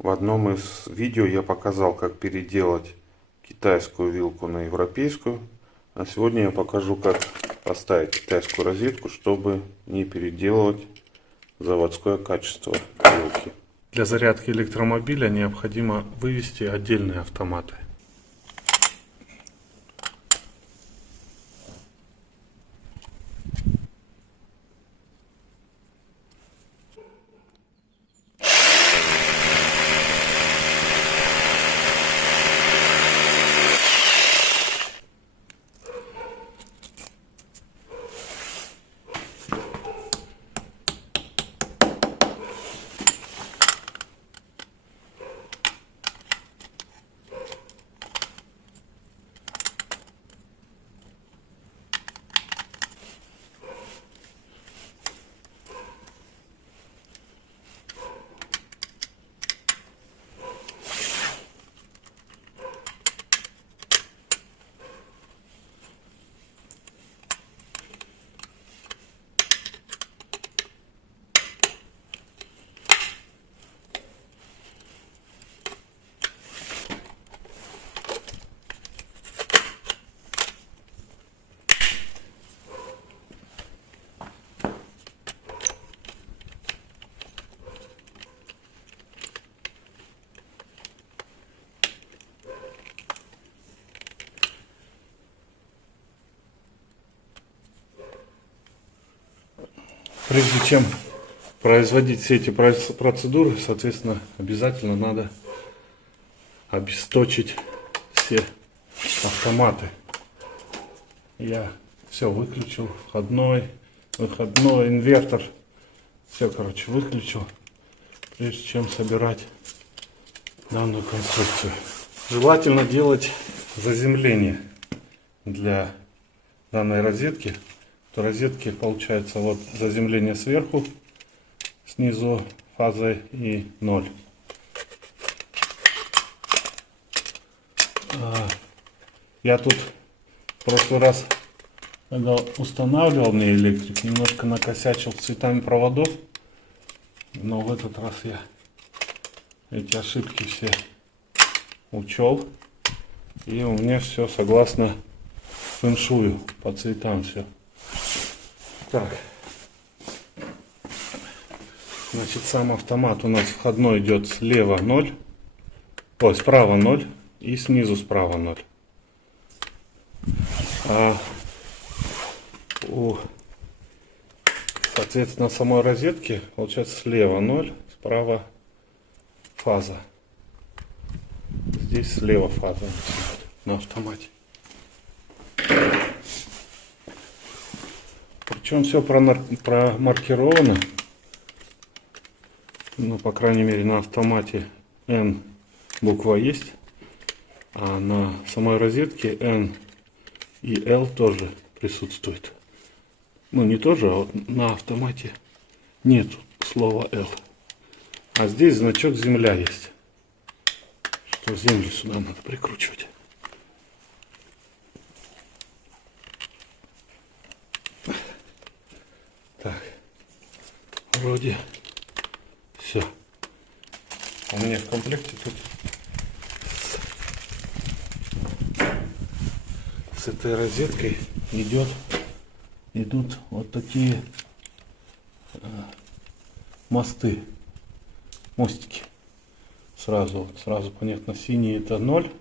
В одном из видео я показал, как переделать китайскую вилку на европейскую. А сегодня я покажу, как поставить китайскую розетку, чтобы не переделывать заводское качество вилки. Для зарядки электромобиля необходимо вывести отдельные автоматы. Прежде чем производить все эти процедуры, соответственно, обязательно надо обесточить все автоматы. Я все выключил, входной, выходной, инвертор, все, короче, выключил, прежде чем собирать данную конструкцию. Желательно делать заземление для данной розетки. То розетки получается вот заземление сверху, снизу фазой и 0. Я тут в прошлый раз, когда устанавливал мне электрик, немножко накосячил цветами проводов, но в этот раз я эти ошибки все учел, и у меня все согласно фэншую, по цветам все. Так, значит, сам автомат у нас входной идет слева 0, ой, справа 0 и снизу справа 0. А у, соответственно, самой розетки получается слева 0, справа фаза. Здесь слева фаза на автомате. Причем все промаркировано, ну, по крайней мере, на автомате N буква есть, а на самой розетке N и L тоже присутствует. Ну, не тоже, а вот на автомате нет слова L. А здесь значок земля есть, что землю сюда надо прикручивать. Так, вроде все. У меня в комплекте тут с этой розеткой идут вот такие мостики. Сразу понятно, синий это 0.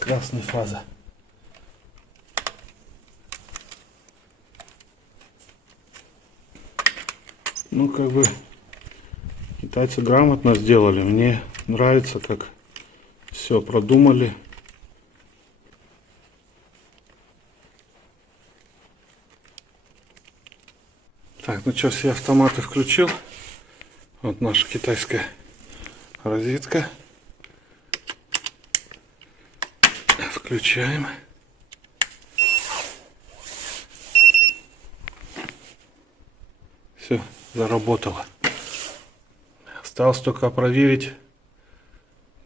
Красная фаза. Ну, как бы китайцы грамотно сделали. Мне нравится, как все продумали. Так, ну что, все автоматы включил. Вот наша китайская розетка. Включаем. Все, заработало. Осталось только проверить,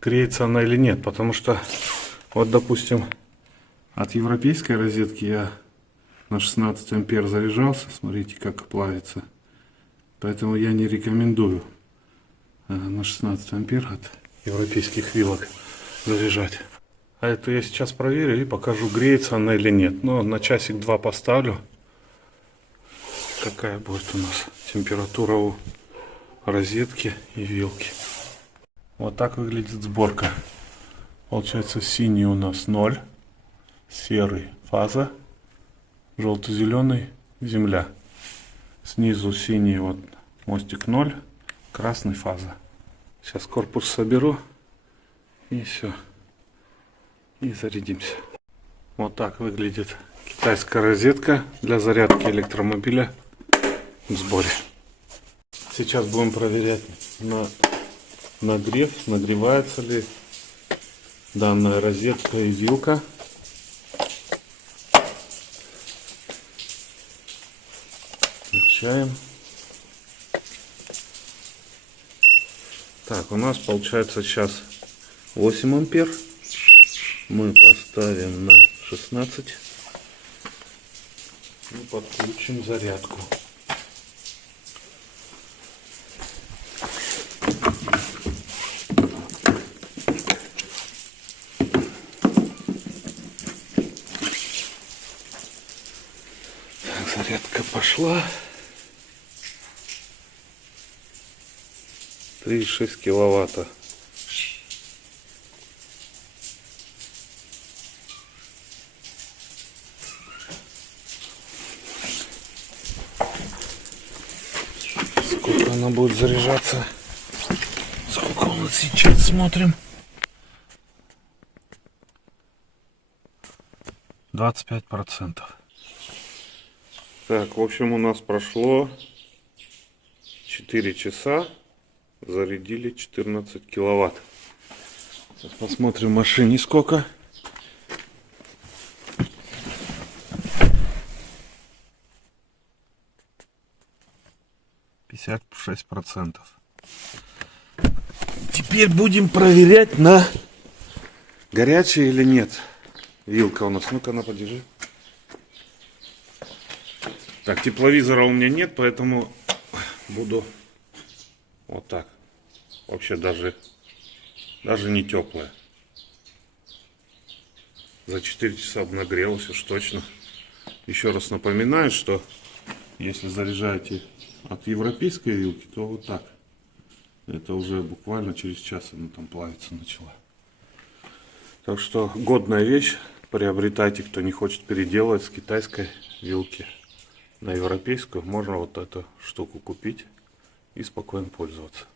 греется она или нет, потому что Вот, допустим, от европейской розетки я на 16 ампер заряжался. Смотрите, как плавится. Поэтому я не рекомендую на 16 ампер от европейских вилок заряжать. А эту я сейчас проверю и покажу, греется она или нет. Но на часик-два поставлю. Какая будет у нас температура у розетки и вилки. Вот так выглядит сборка. Получается, синий у нас 0, серый фаза, желто-зеленый земля. Снизу синий вот мостик 0, красный фаза. Сейчас корпус соберу и все. И зарядимся. Вот так выглядит китайская розетка для зарядки электромобиля в сборе. Сейчас будем проверять на нагрев, нагревается ли данная розетка и вилка. Включаем. Так, у нас получается сейчас 8 ампер. Мы поставим на 16 и подключим зарядку. Так, зарядка пошла. 3,6 киловатта. Сколько она будет заряжаться? Сколько у нас сейчас? Смотрим. 25%. Так, в общем, у нас прошло 4 часа. Зарядили 14 киловатт. Сейчас посмотрим в машине сколько. %. Теперь будем проверять на горячая или нет вилка у нас. Ну-ка, на, подержи. Так, тепловизора у меня нет, поэтому буду вот так. Вообще даже не теплая. За 4 часа обнагрелась уж точно. Еще раз напоминаю, что если заряжаете от европейской вилки, то вот так. Это уже буквально через час она там плавиться начала. Так что годная вещь. Приобретайте, кто не хочет переделывать с китайской вилки на европейскую. Можно вот эту штуку купить и спокойно пользоваться.